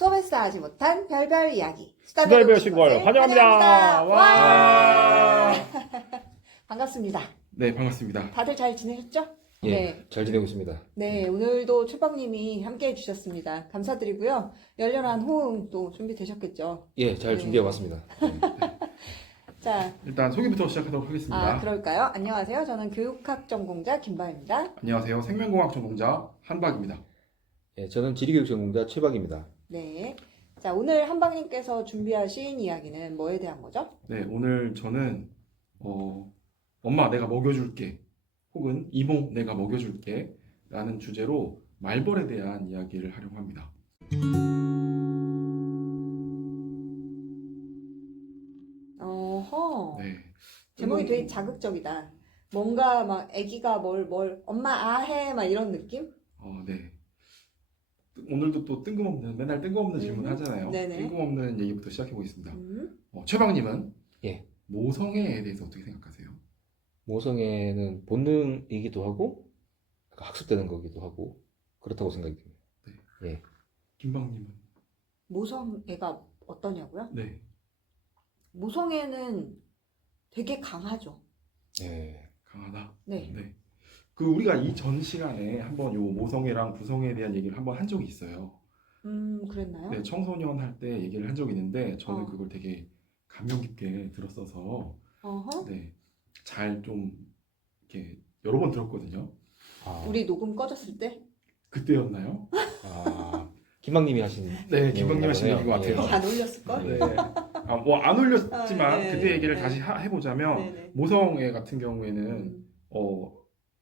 수업에서 하지 못한 별별 이야기. 수다를 배우신 걸 환영합니다. 와! 반갑습니다. 네, 반갑습니다. 다들 잘 지내셨죠? 예, 네. 잘 지내고 있습니다. 네, 오늘도 최방님이 함께 해주셨습니다. 감사드리고요. 열렬한 호응 또 준비되셨겠죠? 예, 잘 네. 준비해 왔습니다. 자, 일단 소개부터 시작하도록 하겠습니다. 그럴까요? 안녕하세요. 저는 교육학 전공자 김바입니다. 안녕하세요. 생명공학 전공자 한박입니다. 예, 저는 지리교육 전공자 최박입니다. 네. 자, 오늘 한방님께서 준비하신 이야기는 뭐에 대한 거죠? 네, 오늘 저는 엄마 내가 먹여줄게 혹은 이모 내가 먹여줄게 라는 주제로 말벌에 대한 이야기를 하려고 합니다. 어허. 네. 제목이 되게 자극적이다. 뭔가 막 아기가 엄마 아해 막 이런 느낌? 네. 오늘도 또 맨날 뜬금없는 질문 하잖아요. 네네. 뜬금없는 얘기부터 시작해 보겠습니다. 음. 최방님은 예. 모성애에 대해서 어떻게 생각하세요? 모성애는 본능이기도 하고 학습되는 거기도 하고 그렇다고 생각이 듭니다. 예. 김방님은? 모성애가 어떠냐고요? 네. 모성애는 되게 강하죠. 예. 강하다. 네. 네. 우리가 이 전 시간에 한번 요 모성애랑 부성애에 대한 얘기를 한번 한 적이 있어요. 그랬나요? 네, 청소년 할 때 얘기를 한 적이 있는데 저는 어. 그걸 되게 감명 깊게 들었어서 어허. 네, 잘 좀 이렇게 여러 번 들었거든요. 아, 우리 녹음 꺼졌을 때? 그때였나요? 김학님이 하신 네, 김방님 하신 얘기인 것 예. 같아요. 안 올렸을걸? 네. 뭐 안 올렸지만 네, 그때 얘기를 네. 다시 해보자면 네네. 모성애 같은 경우에는 음.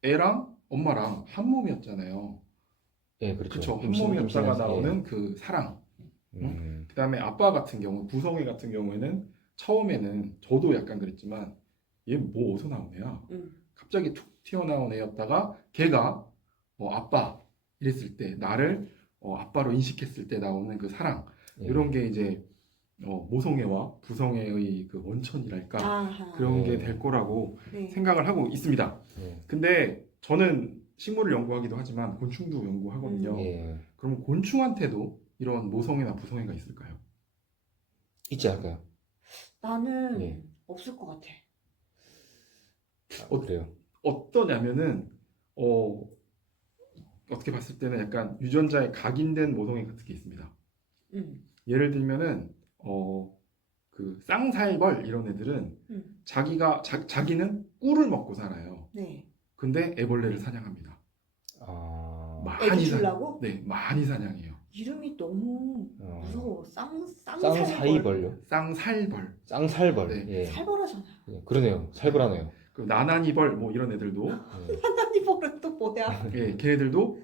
애랑 엄마랑 한 몸이었잖아요. 예, 그렇죠. 그쵸? 한 임신- 몸이었다가 임신해서, 나오는 그 사랑. 음, 그 다음에 아빠 같은 경우, 부성애 같은 경우에는 처음에는 저도 약간 그랬지만 얘 뭐 어디서 나온 애야? 음. 갑자기 툭 튀어나온 애였다가 걔가 아빠 이랬을 때 나를 아빠로 인식했을 때 나오는 그 사랑 예. 이런 게 이제 모성애와 부성애의 그 원천이랄까 아하. 그런 게 될 거라고 네. 생각을 하고 있습니다. 예. 근데 저는 식물을 연구하기도 하지만 곤충도 연구하거든요. 예. 그럼 곤충한테도 이런 모성애나 부성애가 있을까요? 있지 않을까요? 나는 예. 없을 것 같아. 그래요. 어떠냐면은 어떻게 봤을 때는 약간 유전자에 각인된 모성애 같은 게 있습니다. 음. 예를 들면은 그 쌍살벌 이런 애들은 음. 자기는 꿀을 먹고 살아요. 네. 근데 애벌레를 사냥합니다. 애기 많이 주려고? 네, 많이 사냥해요. 이름이 너무 무서워. 쌍사이벌요? 쌍살벌. 쌍살벌. 네. 예. 살벌하잖아. 예, 그러네요. 살벌하네요. 그 나나니벌 뭐 이런 애들도 예. 하나님벌은 또 뭐야? 예, 걔네들도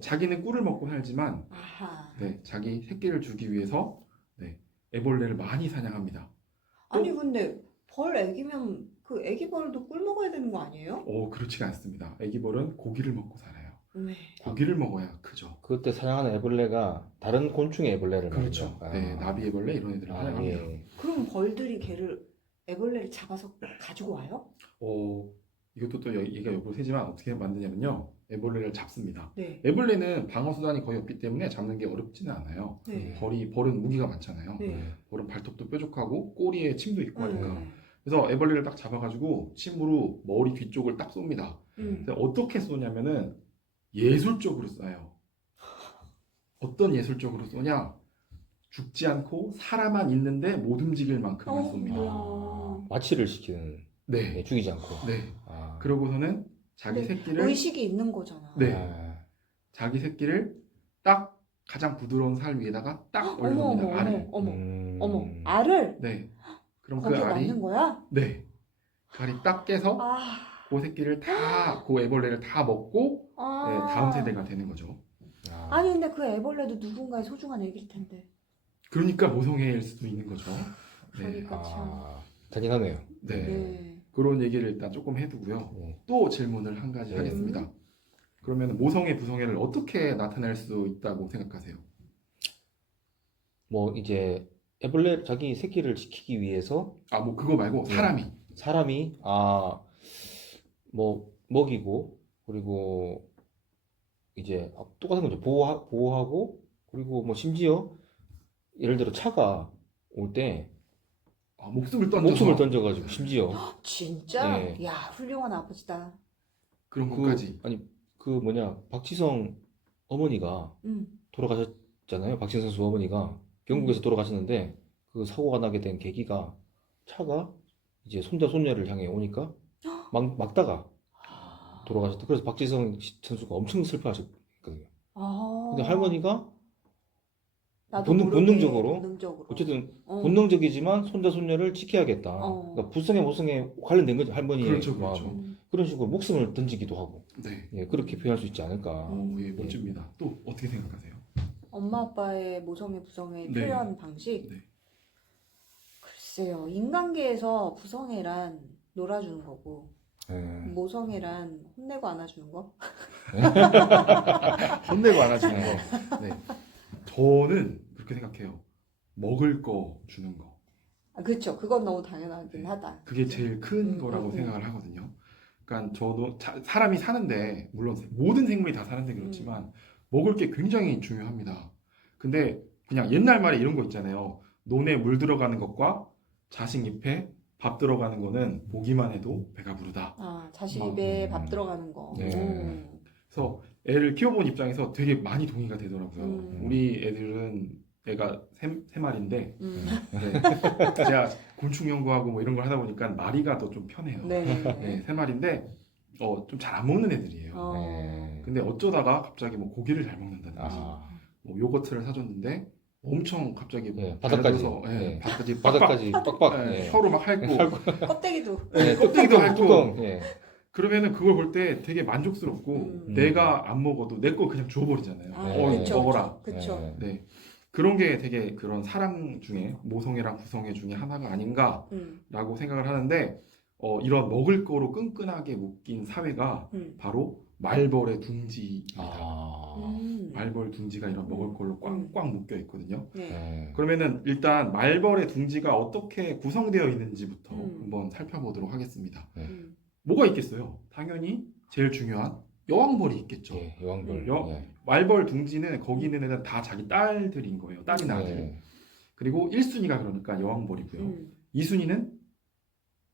자기는 꿀을 먹고 살지만 아하. 네, 자기 새끼를 주기 위해서 네, 애벌레를 많이 사냥합니다. 아니 근데 벌 애기면 그 애기 벌도 꿀 먹어야 되는 거 아니에요? 그렇지가 않습니다. 애기벌은 고기를 먹고 살아요. 네. 고기를 먹어야 크죠. 그때 사냥하는 애벌레가 다른 곤충의 애벌레를 그렇죠. 말이죠. 네, 나비애벌레 이런 애들을 사냥합니다. 예. 그럼 벌들이 애벌레를 잡아서 가지고 와요? 이것도 또 얘기가 옆으로 새지만 어떻게 만드냐면요. 애벌레를 잡습니다. 네. 애벌레는 방어 수단이 거의 없기 때문에 잡는 게 어렵지는 않아요. 네. 벌은 무기가 많잖아요. 네. 벌은 발톱도 뾰족하고 꼬리에 침도 있고 하니까. 네. 그래서 애벌레를 딱 잡아가지고 침으로 머리 뒤쪽을 딱 쏩니다. 근데 어떻게 쏘냐면은 예술적으로 쏴요. 어떤 예술적으로 쏘냐? 죽지 않고 살아만 있는데 못 움직일 만큼을 쏩니다. 뭐야. 마취를 시키는, 네, 죽이지 않고. 네. 그러고서는 자기 네. 새끼를 의식이 있는 거잖아. 네. 자기 새끼를 딱 가장 부드러운 살 위에다가 딱 올려놓습니다. 알을. 어머. 알을? 네. 그럼 그 거기에 알이 맞는 거야? 네. 그 알이 딱 깨서 아. 그 새끼를 그 애벌레를 다 먹고 네, 다음 세대가 되는 거죠. 아니 근데 그 애벌레도 누군가의 소중한 애기일 텐데. 그러니까 모성애일 수도 있는 거죠. 네. 그러니까 참. 잔인하네요. 네. 네. 그런 얘기를 일단 조금 해두고요. 또 질문을 한 가지 하겠습니다. 그러면 모성애, 부성애를 어떻게 나타낼 수 있다고 생각하세요? 뭐 이제 애벌레 자기 새끼를 지키기 위해서 뭐 그거 말고 사람이 뭐 먹이고 그리고 이제 똑같은 거죠. 보호하고 그리고 뭐 심지어 예를 들어 차가 올 때 목숨을 던져서 목숨을 던져가지고 심지어 진짜? 예. 야, 훌륭한 아버지다. 그런 것까지. 아니 그 뭐냐 박지성 어머니가 음. 돌아가셨잖아요. 박지성 선수 어머니가 영국에서 돌아가셨는데 그 사고가 나게 된 계기가 차가 이제 손자 손녀를 향해 오니까 막다가 돌아가셨다. 그래서 박지성 선수가 엄청 슬퍼하셨거든요. 아. 근데 할머니가 나도 본능- 모르게 본능적으로? 본능적으로. 어쨌든 어. 본능적이지만 손자 손녀를 지켜야겠다. 어. 그러니까 불성에 모성에 관련된 거죠. 할머니의 그렇죠, 마음. 그렇죠. 그런 식으로 목숨을 던지기도 하고 네. 예, 그렇게 표현할 수 있지 않을까. 예, 멋집니다. 또 어떻게 생각하세요? 엄마 아빠의 모성애 부성애 네. 표현 방식. 네. 글쎄요. 인간계에서 부성애란 놀아주는 거고 예. 모성애란 혼내고 안아주는 거. 혼내고 안아주는 네. 거. 네. 저는 그렇게 생각해요. 먹을 거 주는 거. 아, 그렇죠. 그건 너무 당연하긴 네. 하다. 그게 제일 큰 거라고 생각을 하거든요. 그러니까 저도 사람이 사는데 물론 모든 생물이 다 사는데 그렇지만 먹을 게 굉장히 중요합니다. 근데 그냥 옛날 말에 이런 거 있잖아요. 논에 물 들어가는 것과 자식 입에 밥 들어가는 거는 보기만 해도 배가 부르다. 아, 자식 입에 밥 음. 들어가는 거. 네. 그래서 애를 키워본 입장에서 되게 많이 동의가 되더라고요. 음. 우리 애들은 애가 세 마리인데 음. 네. 제가 곤충 연구하고 뭐 이런 걸 하다 보니까 마리가 더 좀 편해요. 네. 네, 세 마리인데 좀 잘 안 먹는 애들이에요. 어. 네. 근데 어쩌다가 갑자기 뭐 고기를 잘 먹는다든지 아, 뭐 요거트를 사줬는데 엄청 갑자기 네, 바닥까지. 달라져서, 예, 네. 바닥까지 바닥까지 빡빡. 예, 예. 혀로 막 핥고 껍데기도. 예, 껍데기도 핥고 뚜껑. 예. 그러면은 그걸 볼 때 되게 만족스럽고 음. 내가 안 먹어도 내 거 그냥 줘버리잖아요. 아, 네. 그쵸, 먹어라. 그쵸. 예. 네. 그런 게 되게 그런 사랑 중에 모성애랑 부성애 중에 하나가 아닌가라고 음. 생각을 하는데 이런 먹을 거로 끈끈하게 묶인 사회가 음. 바로 말벌의 둥지입니다. 아. 말벌 둥지가 이런 먹을 걸로 꽉꽉 묶여 있거든요. 네. 예. 그러면은 일단 말벌의 둥지가 어떻게 구성되어 있는지부터 음. 한번 살펴보도록 하겠습니다. 음. 뭐가 있겠어요? 당연히 제일 중요한 여왕벌이 있겠죠. 예, 여왕벌. 여- 예. 말벌 둥지는 거기 있는 애들 다 자기 딸들인 거예요. 딸이나 아들. 예. 그리고 1순위가 그러니까 여왕벌이고요. 2순위는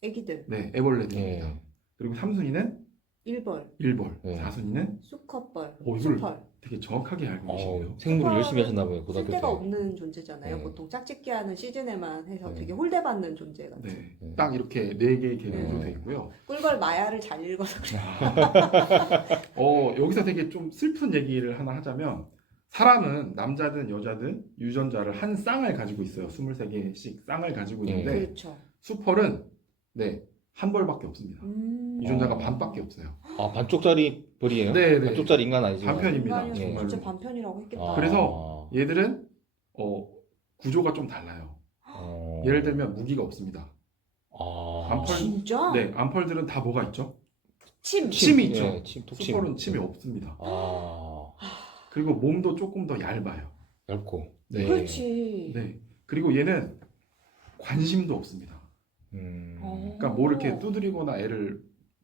애기들. 네, 애벌레들입니다. 예. 그리고 3순위는 일벌. 일벌, 네. 4순위는 수컷벌. 이걸 수펄. 되게 정확하게 알고 계시네요. 생물을 열심히 하셨나 봐요, 고등학교 때. 쓸데가 없는 존재잖아요. 네. 보통 짝짓기 하는 시즌에만 해서 네. 되게 홀대받는 존재 같아. 네, 네. 딱 이렇게 4개의 계급으로 네. 되어 있고요. 꿀벌 마야를 잘 읽어서 그래. 여기서 되게 좀 슬픈 얘기를 하나 하자면 사람은 남자든 여자든 유전자를 한 쌍을 가지고 있어요. 23개씩 쌍을 가지고 있는데 그렇죠. 수펄은 네, 한 벌밖에 없습니다. 유전자가 어. 반밖에 없어요. 아, 반쪽짜리 벌이에요? 네, 네. 반쪽짜리 인간 아니지만. 반편입니다. 인간이 정말로. 진짜 반편이라고 했겠다. 아. 그래서 얘들은 구조가 좀 달라요. 어. 예를 들면 무기가 없습니다. 아. 반펄- 진짜? 네, 암펄들은 다 뭐가 있죠? 침. 침이 있죠. 예, 침, 톡침. 수펄은 침이 없습니다. 아, 그리고 몸도 조금 더 얇아요. 얇고. 네. 그렇지. 네. 그리고 얘는 관심도 없습니다. 어. 그러니까 뭘 이렇게 두드리거나 애를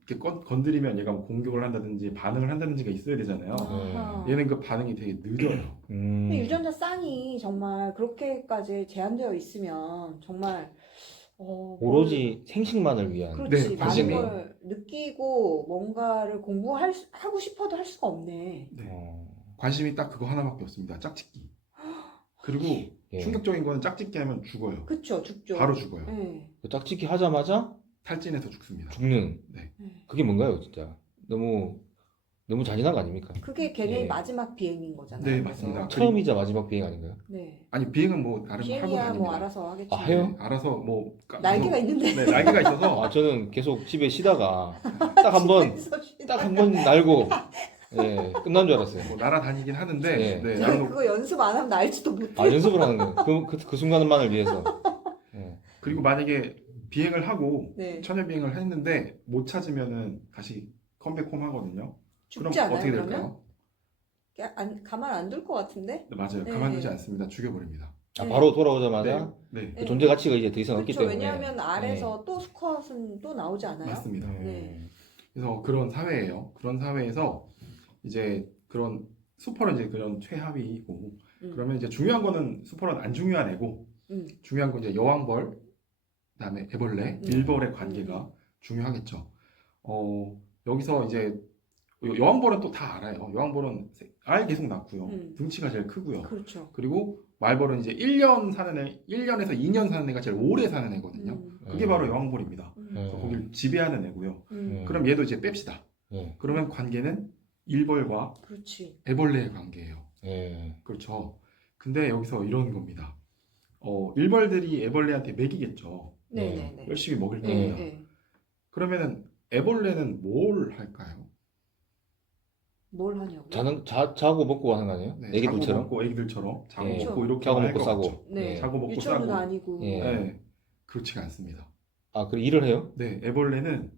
이렇게 건드리면 얘가 뭐 공격을 한다든지 반응을 한다든지가 있어야 되잖아요. 아하. 얘는 그 반응이 되게 늦어요. 근데 유전자 쌍이 정말 그렇게까지 제한되어 있으면 정말 오로지 생식만을 위한. 그렇지 네, 많은 관심이. 걸 느끼고 뭔가를 하고 싶어도 할 수가 없네. 네. 어. 관심이 딱 그거 하나밖에 없습니다. 짝짓기. 그리고 예. 충격적인 거는 짝짓기 하면 죽어요. 그쵸 죽죠. 바로 죽어요. 네. 그 짝짓기 하자마자 탈진해서 죽습니다. 죽는. 네. 그게 뭔가요, 진짜? 너무 잔인한 거 아닙니까? 그게 걔네의 예. 마지막 비행인 거잖아요. 네, 그래서. 맞습니다. 처음이자 마지막 비행 아닌가요? 네. 아니 비행은 뭐 다른 할거 비행이야 아닙니다. 뭐 알아서 하겠지. 아, 해요? 네, 알아서 뭐 날개가 있는데. 네, 날개가 있어서 아, 저는 계속 집에 쉬다가 딱 한 번 날고 예, 끝난 줄 알았어요. 뭐 날아다니긴 하는데 네. 네, 저는 나는 그거 연습 안 하면 날지도 못해. 아, 연습을 하는 거예요. 그 순간만을 위해서. 예. 그리고 만약에 비행을 하고 네. 천여 비행을 했는데 못 찾으면은 다시 컴백홈 하거든요. 그럼 죽지 않아요 어떻게 그러면? 될까요? 가만 안 둘 것 같은데? 네, 맞아요. 네. 가만두지 않습니다. 죽여버립니다. 아, 바로 돌아오자마자 네, 그 존재 가치가 이제 더 이상 없기 그렇죠. 때문에. 왜냐하면 알에서 또 수컷은 또 나오지 않아요? 맞습니다. 네. 네. 그래서 그런 사회예요. 그런 사회에서 이제 그런 수퍼는 이제 그런 최하위고 음. 그러면 이제 중요한 거는 수퍼는 안 중요한 애고 중요한 건 이제 여왕벌 그다음에 애벌레, 일벌의 관계가 중요하겠죠. 여기서 이제 여왕벌은 또 다 알아요. 여왕벌은 알 계속 낳고요. 등치가 제일 크고요. 그렇죠. 그리고 말벌은 이제 1년 사는 애, 1년에서 2년 사는 애가 제일 오래 사는 애거든요. 그게 바로 여왕벌입니다. 그래서 거기를 지배하는 애고요. 그럼 얘도 이제 뺍시다. 그러면 관계는 일벌과 그렇지. 애벌레의 관계예요. 그렇죠. 근데 여기서 이런 겁니다. 일벌들이 애벌레한테 먹이겠죠. 네네네. 열심히 먹일 네, 겁니다. 네. 그러면은 애벌레는 뭘 할까요? 뭘 하냐고? 자고 먹고 하는 거 아니에요? 네, 애기들처럼. 자고 먹고 애기들처럼 자고 예. 먹고 이렇게 자고 할 먹고 것 싸고. 같죠. 네. 자고 먹고 유치원도 싸고. 아니고. 예. 네, 그렇지가 않습니다. 아, 그 일을 해요? 네, 애벌레는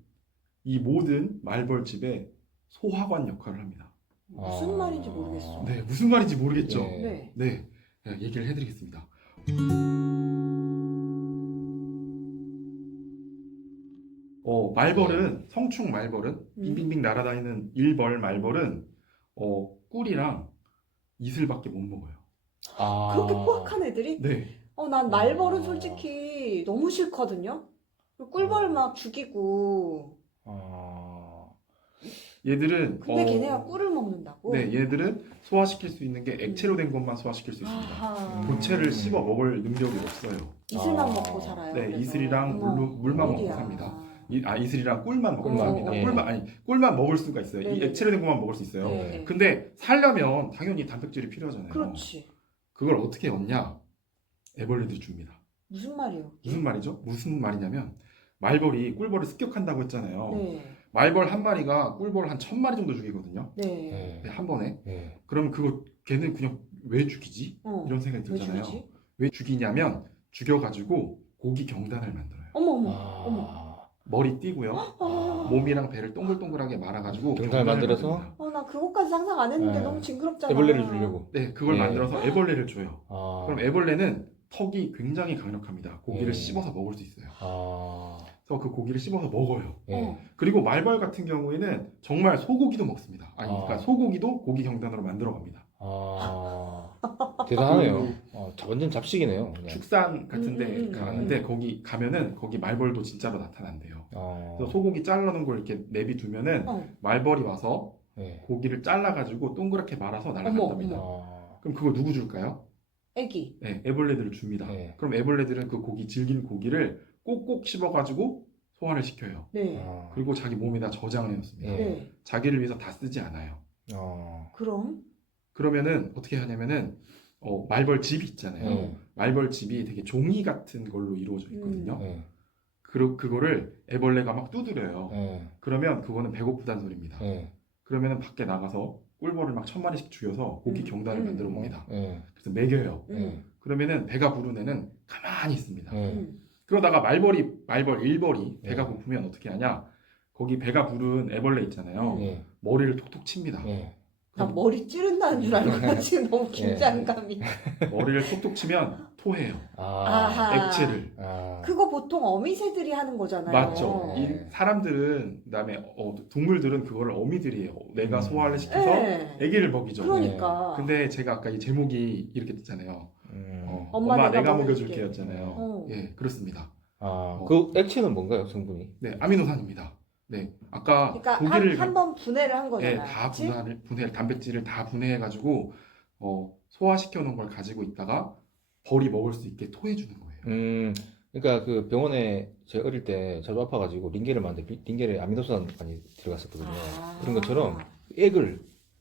이 모든 말벌집의 소하관 역할을 합니다. 무슨 말인지 모르겠어. 네, 무슨 말인지 모르겠죠. 예. 네. 네, 얘기를 해드리겠습니다. 말벌은 성충 말벌은 빙빙빙 날아다니는 일벌 말벌은 꿀이랑 이슬밖에 못 먹어요. 아. 그렇게 포악한 애들이? 네, 난 말벌은 솔직히 너무 싫거든요. 꿀벌 막 죽이고. 얘들은 근데 걔네가 꿀을 먹는다고? 네, 얘들은 소화시킬 수 있는 게 액체로 된 것만 소화시킬 수 있습니다. 아하. 고체를 씹어 먹을 능력이 없어요. 이슬만 아. 먹고 살아요. 네, 그래서. 이슬이랑 어머, 물만 먹고 웬일이야. 삽니다. 이슬이랑 꿀만 먹고 꿀만, 삽니다. 예. 꿀만 먹을 수가 있어요. 이 네네. 액체로 된 것만 먹을 수 있어요. 네. 근데 살려면 당연히 단백질이 필요하잖아요. 그렇지. 그걸 어떻게 얻냐? 애벌레들이 줍니다. 무슨 말이에요? 무슨 말이죠? 무슨 말이냐면 말벌이 꿀벌을 습격한다고 했잖아요. 네. 말벌 한 마리가 꿀벌 한 1000마리 정도 죽이거든요. 네. 네, 한 번에. 예. 그럼 그거 걔는 그냥 왜 죽이지? 이런 생각이 왜 들잖아요. 죽이지? 왜 죽이냐면 죽여가지고 고기 경단을 만들어요. 어머 어머. 머리 띄고요. 아. 몸이랑 배를 동글동글하게 말아가지고 경단을 만들어서? 만듭니다. 나 그것까지 상상 안 했는데 네. 너무 징그럽잖아. 애벌레를 주려고. 네, 그걸 예. 만들어서 애벌레를 줘요. 아. 그럼 애벌레는 턱이 굉장히 강력합니다. 고기를 예. 씹어서 먹을 수 있어요. 아. 그래서 그 고기를 씹어서 먹어요. 예. 그리고 말벌 같은 경우에는 정말 소고기도 먹습니다. 그러니까 아. 소고기도 고기 경단으로 만들어 갑니다. 아. 대단하네요. 완전 잡식이네요. 그냥. 축산 같은데 음. 가는데 거기 가면은 거기 말벌도 진짜로 나타난대요. 아. 그래서 소고기 잘라놓은 걸 이렇게 내비두면은 말벌이 와서 예. 고기를 잘라가지고 동그랗게 말아서 날아간답니다. 아. 그럼 그걸 누구 줄까요? 애기. 네, 애벌레들을 줍니다. 네. 그럼 애벌레들은 그 고기 질긴 고기를 꼭꼭 씹어가지고 소화를 시켜요. 네. 아. 그리고 자기 몸에다 저장을 해놓습니다. 예. 네. 자기를 위해서 다 쓰지 않아요. 그럼? 그러면은 어떻게 하냐면은 말벌 집이 있잖아요. 예. 말벌 집이 되게 종이 같은 걸로 이루어져 있거든요. 예. 그거를 애벌레가 막 두드려요. 예. 그러면 그거는 배고프다는 소리입니다. 예. 그러면은 밖에 나가서 꿀벌을 막 1000마리씩 죽여서 고기 경단을 만들어 봅니다. 예. 그래서 먹여요. 예. 그러면은 배가 부른 애는 가만히 있습니다. 예. 그러다가 말벌 일벌이 배가 네. 고프면 어떻게 하냐? 거기 배가 부른 애벌레 있잖아요. 예. 머리를 톡톡 칩니다. 예. 나 머리 찌른다는 줄 알고 지금 너무 긴장감이. 머리를 톡톡 치면 토해요. 아하. 액체를. 아. 그거 보통 어미새들이 하는 거잖아요. 맞죠? 네. 이 사람들은 그다음에 동물들은 그거를 어미들이 해요. 내가 소화를 시켜서 네. 아기를 먹이죠. 그러니까. 근데 제가 아까 이 제목이 이렇게 됐잖아요. 엄마 내가 먹여줄게. 먹여줄게였잖아요. 예, 그렇습니다. 아, 그 액체는 뭔가요, 성분이? 네, 아미노산입니다. 네, 아까 그러니까 고기를 한 번 분해를 한 거잖아요. 네, 다 그치? 분해 단백질을 다 분해해가지고 소화시켜 놓은 걸 가지고 있다가 벌이 먹을 수 있게 토해주는 거예요. 그러니까 그 병원에 제가 어릴 때 자주 아파가지고 링겔에 아미노산 많이 들어갔었거든요. 그런 것처럼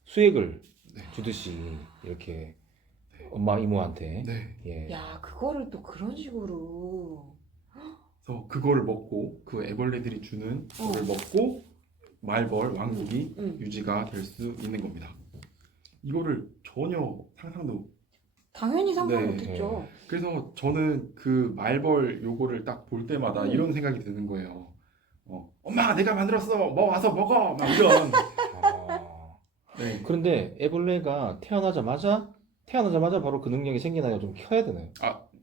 수액을 네. 주듯이 이렇게 엄마 이모한테. 네. 예. 야, 그거를 또 그런 식으로. 그래서 그거를 먹고 그 애벌레들이 주는 거를 먹고 말벌 왕국이 유지가 될 수 있는 겁니다. 이거를 전혀 상상도. 당연히 상상 네. 못했죠. 그래서 저는 그 말벌 요거를 딱 볼 때마다 이런 생각이 드는 거예요. 엄마 내가 만들었어. 뭐 와서 먹어. 막 이런. 아. 네. 그런데 애벌레가 태어나자마자 바로 그 능력이 생기나요? 좀 커야 되나요?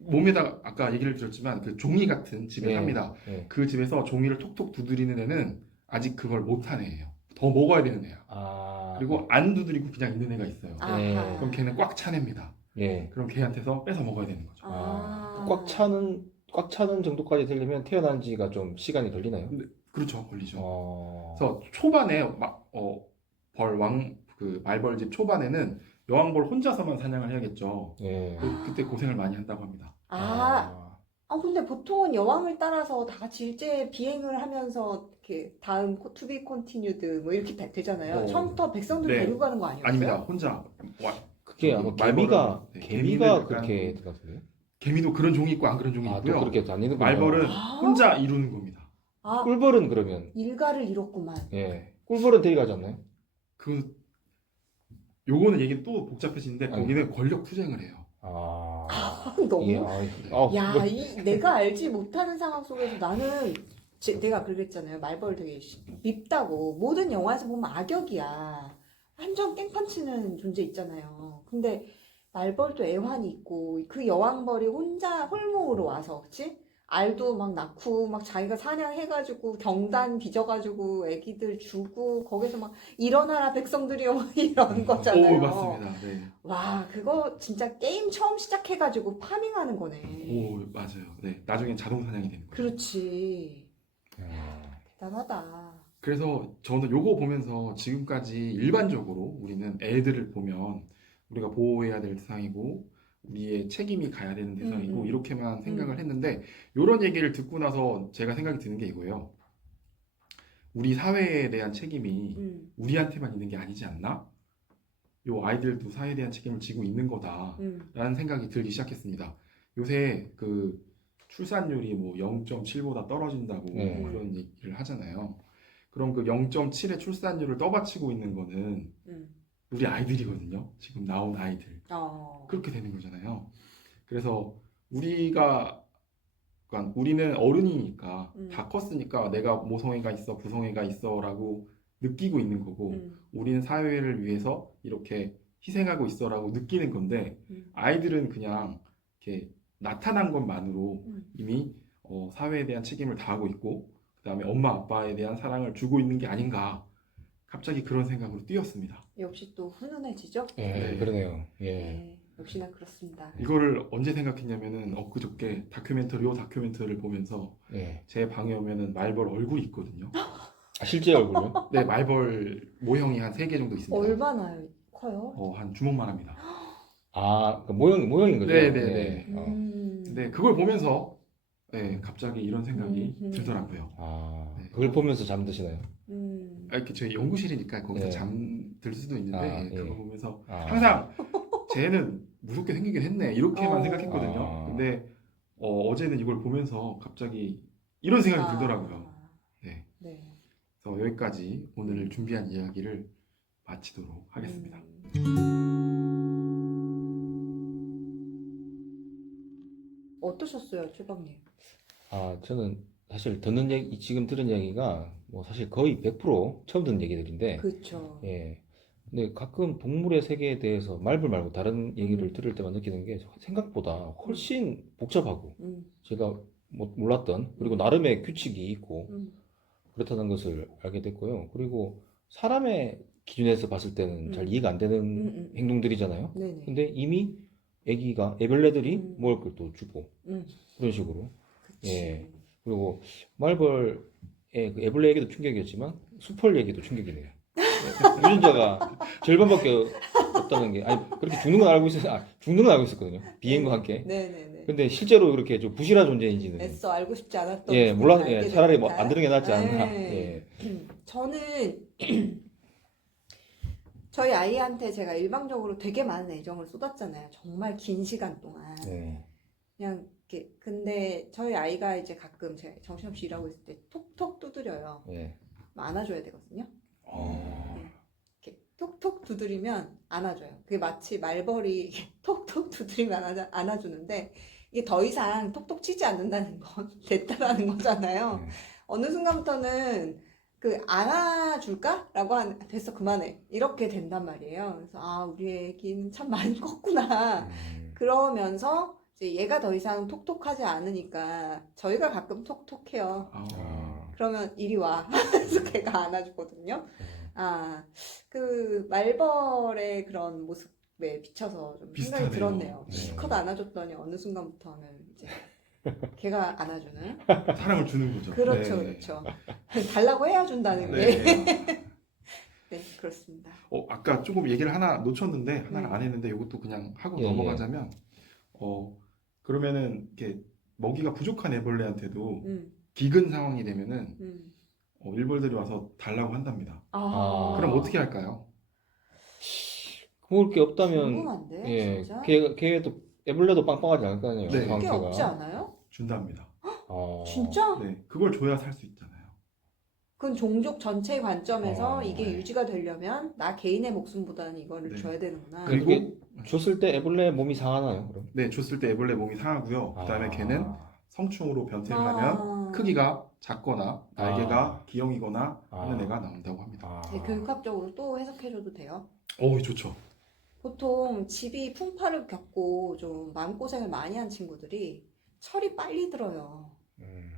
몸에다가 아까 얘기를 드렸지만 그 종이 같은 집에 네. 삽니다. 예. 그 집에서 종이를 톡톡 두드리는 애는 아직 그걸 못한 애예요. 더 먹어야 되는 애야. 아. 그리고 안 두드리고 그냥 있는 애가 있어요. 아하. 그럼 걔는 꽉 차냅니다. 예. 그럼 걔한테서 뺏어 먹어야 되는 거죠. 꽉 차는 정도까지 되려면 태어난 지가 좀 시간이 걸리나요? 그렇죠, 걸리죠. 어. 그래서 초반에 그 말벌집 초반에는 여왕벌 혼자서만 사냥을 해야겠죠. 예. 그때 고생을 많이 한다고 합니다. 근데 보통은 여왕을 따라서 다 같이 일제 비행을 하면서 이렇게 다음 to be continued 뭐 이렇게 되잖아요. 처음부터 백성들 네. 데리고 가는 거 아니었어요? 아닙니다. 혼자. 그게 아마 말벌은, 개미가 개미는 약간 그렇게 된 것 같은데요? 개미도 그런 종이 있고 안 그런 종이 또 있고요. 그렇게 다니는군요. 말벌은 혼자 이루는 겁니다. 꿀벌은 그러면 일가를 잃었구만. 예. 꿀벌은 데려가지 않나요? 요거는 얘기 또 복잡해지는데 아니. 거기는 권력 투쟁을 해요. 너무 예. 야, 내가 알지 못하는 상황 속에서 나는 내가 그랬잖아요. 말벌 되게 밉다고. 모든 영화에서 보면 악역이야. 완전 깽판 치는 존재 있잖아요. 근데 말벌도 애환이 있고 그 여왕벌이 혼자 홀몸으로 와서 그치? 알도 막 낳고 막 자기가 사냥해가지고 경단 빚어가지고 애기들 주고 거기서 막 일어나라 백성들이요 이런 거잖아요. 오, 맞습니다. 네. 와, 그거 진짜 게임 처음 시작해가지고 파밍하는 거네. 오, 맞아요. 네. 나중엔 자동 사냥이 되는 거예요. 그렇지. 대단하다. 그래서 저는 요거 보면서 지금까지 일반적으로 우리는 애들을 보면 우리가 보호해야 될 대상이고 우리의 책임이 가야 되는 대상이고 이렇게만 생각을 했는데 요런 얘기를 듣고 나서 제가 생각이 드는 게 이거예요. 우리 사회에 대한 책임이 우리한테만 있는 게 아니지 않나? 요 아이들도 사회에 대한 책임을 지고 있는 거다라는 생각이 들기 시작했습니다. 요새 그 출산율이 뭐 0.7보다 떨어진다고 그런 얘기를 하잖아요. 그럼 그 0.7의 출산율을 떠받치고 있는 거는 우리 아이들이거든요. 지금 나온 아이들. 그렇게 되는 거잖아요. 그래서 그러니까 우리는 어른이니까 다 컸으니까 내가 모성애가 있어 부성애가 있어라고 느끼고 있는 거고 우리는 사회를 위해서 이렇게 희생하고 있어라고 느끼는 건데 아이들은 그냥 이렇게 나타난 것만으로 이미 사회에 대한 책임을 다하고 있고 그다음에 엄마 아빠에 대한 사랑을 주고 있는 게 아닌가 갑자기 그런 생각으로 뛰었습니다. 역시 또 훈훈해지죠? 네, 그러네요. 예. 네, 역시나 그렇습니다. 이거를 언제 생각했냐면은 엊그저께 다큐멘터리를 보면서 제 방에 오면은 말벌 얼굴이 있거든요. 실제 얼굴요? 네, 말벌 모형이 한 3개 정도 있습니다. 얼마나 커요? 한 주먹만 합니다. 그 모형인 거죠? 네네네. 네, 그걸 보면서 갑자기 이런 생각이 들더라고요. 그걸 보면서 잠드시나요? 이렇게 저희 연구실이니까 거기서 네. 잠들 수도 있는데 예. 그거 보면서 항상 쟤는 무섭게 생기긴 했네 이렇게만 생각했거든요. 근데 어제는 이걸 보면서 갑자기 이런 생각이 들더라고요. 네. 그래서 여기까지 오늘 준비한 이야기를 마치도록 하겠습니다. 어떠셨어요, 최박님? 저는 사실 지금 들은 얘기가 뭐 사실 거의 100% 처음 듣는 얘기들인데, 그렇죠. 예. 근데 가끔 동물의 세계에 대해서 말벌 말고 다른 얘기를 들을 때만 느끼는 게 생각보다 훨씬 복잡하고 제가 몰랐던 그리고 나름의 규칙이 있고 그렇다는 것을 알게 됐고요. 그리고 사람의 기준에서 봤을 때는 잘 이해가 안 되는 행동들이잖아요. 네네. 근데 이미 애벌레들이 먹을 걸 또 주고 그런 식으로. 그치. 예. 그리고 말벌의 그 애벌레 얘기도 충격이었지만 수펄 얘기도 충격이네요. 유전자가 절반밖에 없다는 게 그렇게 죽는 건 알고 있었거든요. 비행과 함께. 네네네. 근데 실제로 그렇게 좀 부실한 존재인지는 애써 알고 싶지 않았던. 차라리 뭐 안 들은 게 낫지 않나. 네. 저는 저희 아이한테 제가 일방적으로 되게 많은 애정을 쏟았잖아요. 정말 긴 시간 동안. 그냥 이렇게. 근데 저희 아이가 이제 가끔 제가 정신없이 일하고 있을 때 톡톡 두드려요. 안아줘야 되거든요. 이렇게 톡톡 두드리면 안아줘요. 그게 마치 말벌이 톡톡 두드리면 안아주는데 이게 더 이상 톡톡 치지 않는다는 건 됐다라는 거잖아요. 어느 순간부터는 안아줄까? 라고 됐어 그만해 이렇게 된단 말이에요. 그래서 우리 애기는 참 많이 컸구나. 그러면서 이제 얘가 더 이상 톡톡하지 않으니까 저희가 가끔 톡톡해요. 그러면 이리 와. 그래서 걔가 안아주거든요. 그 말벌의 그런 모습에 비춰서 좀 생각이 비슷하네요. 들었네요. 네. 실컷 안아줬더니 어느 순간부터는 이제 걔가 안아주는. 사랑을 주는 거죠. 그렇죠, 네. 그렇죠. 달라고 해야 준다는 게. 네. 네, 그렇습니다. 아까 조금 얘기를 하나 놓쳤는데 하나를 네. 안 했는데 이것도 그냥 하고 예, 넘어가자면 그러면은 이렇게 먹이가 부족한 애벌레한테도 음, 기근 상황이 되면은 음. 일벌들이 와서 달라고 한답니다. 아. 그럼 어떻게 할까요? 먹을 게 없다면 궁금한데, 예, 진짜? 걔도 애벌레도 빵빵하지 않을 거 아니에요. 네. 그게 상태가. 없지 않아요? 준답니다. 진짜? 네, 그걸 줘야 살 수 있잖아요. 그건 종족 전체의 관점에서 이게 네. 유지가 되려면 나 개인의 목숨보다는 이거를 네. 줘야 되는구나. 그리고 그리고 줬을 때 애벌레 몸이 상하나요? 그럼? 네, 줬을 때 애벌레 몸이 상하고요. 그다음에 걔는 성충으로 변태를 하면 크기가 작거나 날개가 기형이거나 하는 애가 나온다고 합니다. 네, 교육학적으로 또 해석해줘도 돼요. 좋죠. 보통 집이 풍파를 겪고 좀 마음고생을 많이 한 친구들이 철이 빨리 들어요.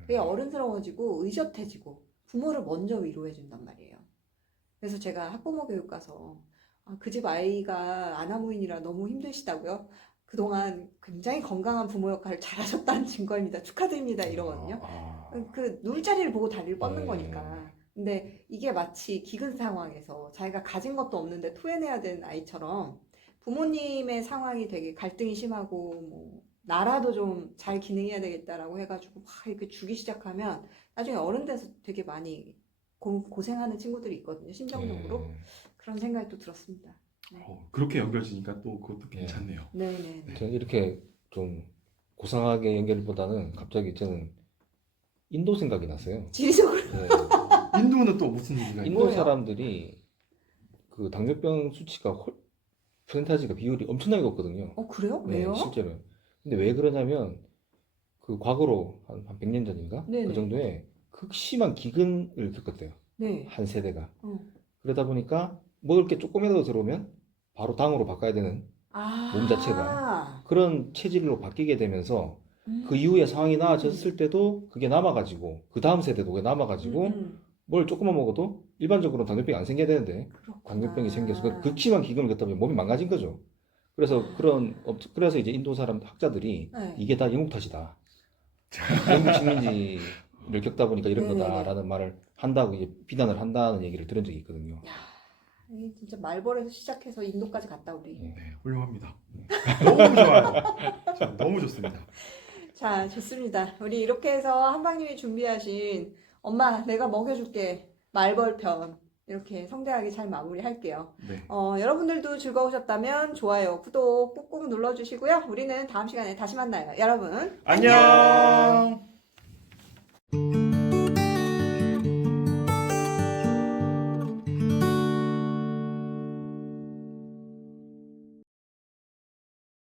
그게 어른스러워지고 의젓해지고 부모를 먼저 위로해준단 말이에요. 그래서 제가 학부모 교육 가서 그 집 아이가 아나무인이라 너무 힘드시다고요? 그동안 굉장히 건강한 부모 역할을 잘하셨다는 증거입니다. 축하드립니다. 이러거든요. 그 놀자리를 보고 다리를 뻗는 네. 거니까. 근데 이게 마치 기근 상황에서 자기가 가진 것도 없는데 토해내야 되는 아이처럼 부모님의 상황이 되게 갈등이 심하고 뭐 나라도 좀 잘 기능해야 되겠다라고 해가지고 막 이렇게 주기 시작하면 나중에 어른 돼서 되게 많이 고생하는 친구들이 있거든요. 심정적으로. 그런 생각이 또 들었습니다. 네. 그렇게 연결지니까 또 그것도 괜찮네요. 네네. 저는 이렇게 좀 고상하게 연결보다는 갑자기 저는 인도 생각이 났어요. 지리적으로. 네. 인도는 또 무슨 얘기가 인도 뭐예요? 사람들이 그 당뇨병 수치가 퍼센타지가 비율이 엄청나게 높거든요. 그래요? 네, 왜요? 실제로. 근데 왜 그러냐면 그 과거로 한 100년 전인가? 네네. 그 정도에 극심한 기근을 겪었대요. 네. 한 세대가. 어. 그러다 보니까 먹을 게 조금이라도 들어오면 바로 당으로 바꿔야 되는 몸 자체가 그런 체질로 바뀌게 되면서 그 이후에 상황이 나아졌을 때도 그게 남아가지고 그 다음 세대도 그게 남아가지고 뭘 조금만 먹어도 일반적으로 당뇨병이 안 생겨야 되는데 당뇨병이 생겨서 그 극심한 기근을 겪다 보니 몸이 망가진 거죠. 그래서 그래서 이제 인도 사람 학자들이 네. 이게 다 영국 탓이다. 영국 식민지를 겪다 보니까 이런 네네네. 거다라는 말을 한다고 이제 비난을 한다는 얘기를 들은 적이 있거든요. 이게 진짜 말벌에서 시작해서 인도까지 갔다 우리. 네, 훌륭합니다. 너무 좋아요. 너무 좋습니다. 자, 좋습니다. 우리 이렇게 해서 한방님이 준비하신 엄마 내가 먹여줄게 말벌 편 이렇게 성대하게 잘 마무리할게요. 네. 여러분들도 즐거우셨다면 좋아요, 구독 꾹꾹 눌러주시고요. 우리는 다음 시간에 다시 만나요. 여러분 안녕.